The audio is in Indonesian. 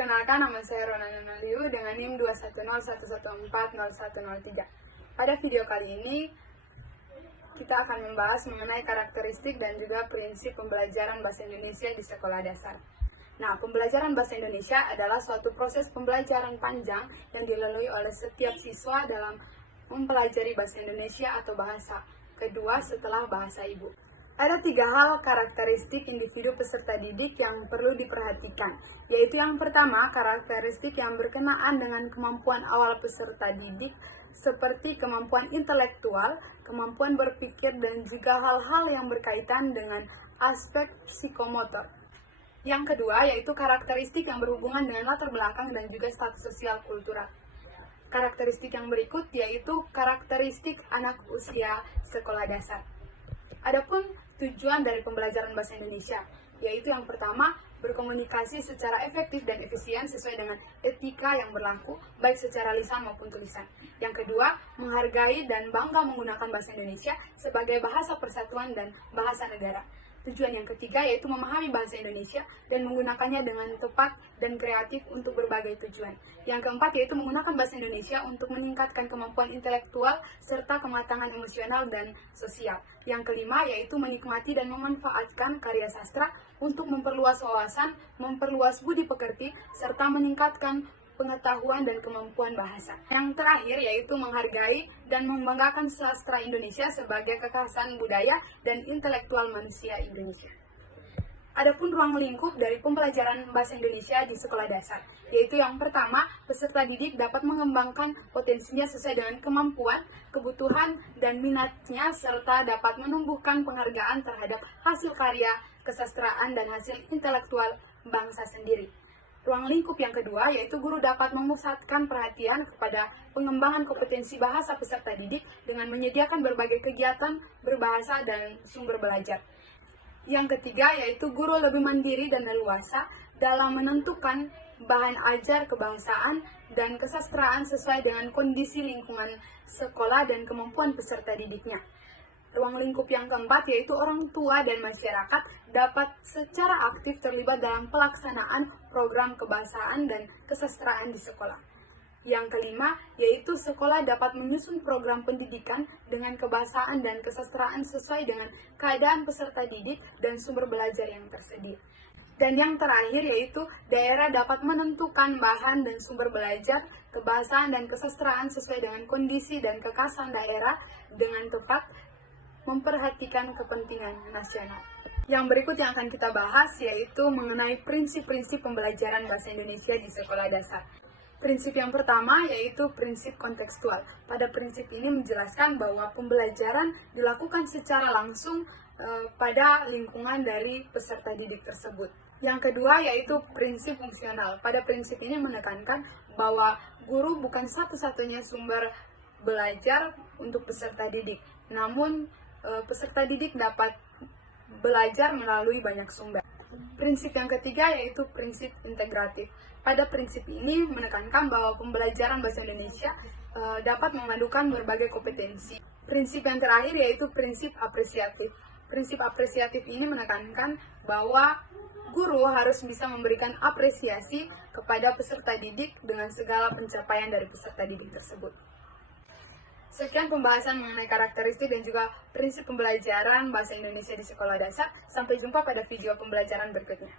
Perkenalkan, nama saya Ronana Naliu dengan NIM 21011140103. Pada video kali ini, kita akan membahas mengenai karakteristik dan juga prinsip pembelajaran bahasa Indonesia di sekolah dasar. Nah, pembelajaran bahasa Indonesia adalah suatu proses pembelajaran panjang yang dilalui oleh setiap siswa dalam mempelajari bahasa Indonesia atau bahasa kedua setelah bahasa ibu. Ada 3 hal karakteristik individu peserta didik yang perlu diperhatikan, yaitu yang pertama, karakteristik yang berkenaan dengan kemampuan awal peserta didik, seperti kemampuan intelektual, kemampuan berpikir, dan juga hal-hal yang berkaitan dengan aspek psikomotor. Yang kedua, yaitu karakteristik yang berhubungan dengan latar belakang dan juga status sosial kultural. Karakteristik yang berikut yaitu karakteristik anak usia sekolah dasar. Adapun tujuan dari pembelajaran bahasa Indonesia, yaitu yang pertama, berkomunikasi secara efektif dan efisien sesuai dengan etika yang berlaku, baik secara lisan maupun tulisan. Yang kedua, menghargai dan bangga menggunakan bahasa Indonesia sebagai bahasa persatuan dan bahasa negara. Tujuan yang ketiga yaitu memahami bahasa Indonesia dan menggunakannya dengan tepat dan kreatif untuk berbagai tujuan. Yang keempat yaitu menggunakan bahasa Indonesia untuk meningkatkan kemampuan intelektual serta kematangan emosional dan sosial. Yang kelima yaitu menikmati dan memanfaatkan karya sastra untuk memperluas wawasan, memperluas budi pekerti, serta meningkatkan pengetahuan dan kemampuan bahasa. Yang terakhir yaitu menghargai dan membanggakan sastra Indonesia sebagai kekhasan budaya dan intelektual manusia Indonesia. Adapun ruang lingkup dari pembelajaran bahasa Indonesia di sekolah dasar, yaitu yang pertama, peserta didik dapat mengembangkan potensinya sesuai dengan kemampuan, kebutuhan, dan minatnya, serta dapat menumbuhkan penghargaan terhadap hasil karya, kesastraan, dan hasil intelektual bangsa sendiri. Ruang lingkup yang kedua yaitu guru dapat memusatkan perhatian kepada pengembangan kompetensi bahasa peserta didik dengan menyediakan berbagai kegiatan berbahasa dan sumber belajar. Yang ketiga yaitu guru lebih mandiri dan leluasa dalam menentukan bahan ajar kebahasaan dan kesastraan sesuai dengan kondisi lingkungan sekolah dan kemampuan peserta didiknya. Ruang lingkup yang keempat yaitu orang tua dan masyarakat dapat secara aktif terlibat dalam pelaksanaan program kebahasaan dan kesastraan di sekolah. Yang kelima yaitu sekolah dapat menyusun program pendidikan dengan kebahasaan dan kesastraan sesuai dengan keadaan peserta didik dan sumber belajar yang tersedia. Dan yang terakhir yaitu daerah dapat menentukan bahan dan sumber belajar, kebahasaan dan kesastraan sesuai dengan kondisi dan kekhasan daerah dengan tepat memperhatikan kepentingan nasional. Yang berikut yang akan kita bahas yaitu mengenai prinsip-prinsip pembelajaran bahasa Indonesia di sekolah dasar. Prinsip yang pertama yaitu prinsip kontekstual. Pada prinsip ini menjelaskan bahwa pembelajaran dilakukan secara langsung pada lingkungan dari peserta didik tersebut. Yang kedua yaitu prinsip fungsional. Pada prinsip ini menekankan bahwa guru bukan satu-satunya sumber belajar untuk peserta didik, namun peserta didik dapat belajar melalui banyak sumber. Prinsip yang ketiga yaitu prinsip integratif. Pada prinsip ini menekankan bahwa pembelajaran bahasa Indonesia dapat memadukan berbagai kompetensi. Prinsip yang terakhir yaitu prinsip apresiatif. Prinsip apresiatif ini menekankan bahwa guru harus bisa memberikan apresiasi kepada peserta didik dengan segala pencapaian dari peserta didik tersebut. Sekian pembahasan mengenai karakteristik dan juga prinsip pembelajaran bahasa Indonesia di sekolah dasar. Sampai jumpa pada video pembelajaran berikutnya.